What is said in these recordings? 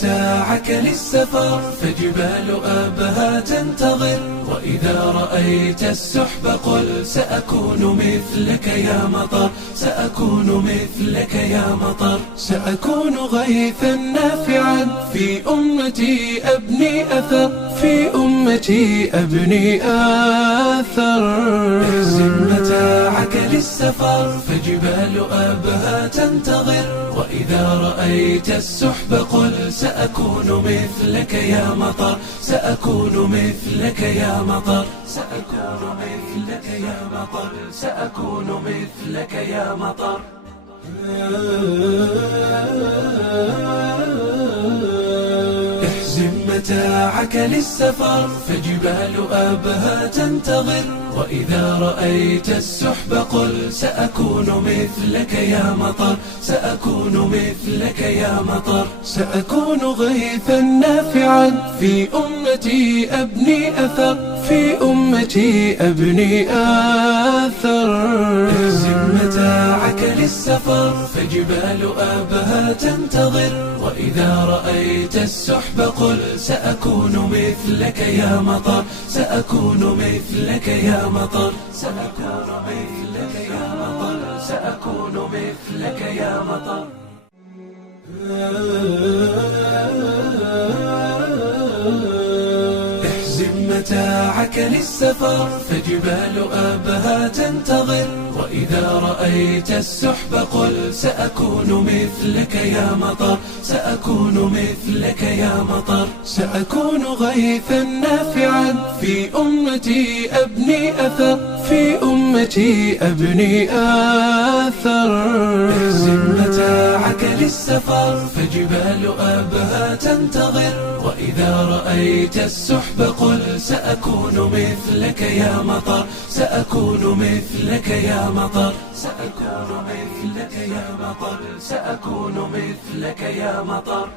متاعك للسفر فجبال أبها تنتظر، وإذا رأيت السحب قل سأكون مثلك يا مطر، سأكون مثلك يا مطر. سأكون غيثا نافعا في أمتي أبني أثر، في أمتي أبني أثر. احزم متاعك للسفر فجبال أبها تنتظر، وإذا رأيت السحب قل سأكون مثلك يا مطر، سأكون مثلك يا مطر، سأكون مثلك يا مطر، سأكون مثلك يا مطر. احزم متاعك للسفر فجبال أبها تنتظر، وإذا رأيت السحب قل سأكون مثلك يا مطر، سأكون مثلك يا مطر. سأكون غيثا نافعا في أمتي أبني أثر، في أمتي أبني أثر. احزم متاعك للسفر فجبال أبها تنتظر، وإذا رأيت السحب قل سأكون مثلك يا مطر، سأكون مثلك يا مطر، سأكون مثلك يا مطر، سأكون مثلك يا مطر. احزم متاعك للسفر فجبال أبها تنتظر، وإذا رأيت السحب قل سأكون مثلك يا مطر، سأكون مثلك يا مطر. سأكون غيثا نافعا في أمتي أبني أثر، في أمتي أبني أثر. احزم متاعك للسفر فجبال أبها تنتظر، وإذا رأيت السحب قل سأكون مثلك يا مطر، سأكون مثلك يا مطر، سأكون مثلك يا مطر، سأكون مثلك يا مطر.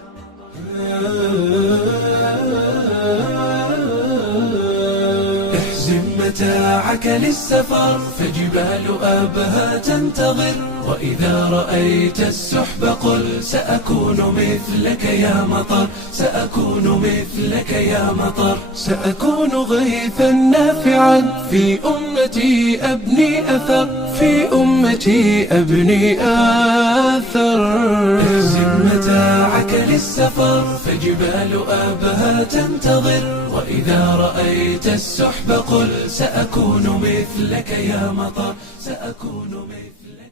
احزم متاعك للسفر فجبال أبها تنتظر، وإذا رأيت السحب قل سأكون مثلك يا مطر، سأكون مثلك يا مطر. سأكون غيثا نافعا في أمتي أبني أثر، في أمتي أبني أثر. احزم متاعك للسفر فجبال أبها تنتظر، وإذا رأيت السحب قل سأكون مثلك يا مطر، سأكون مثلك.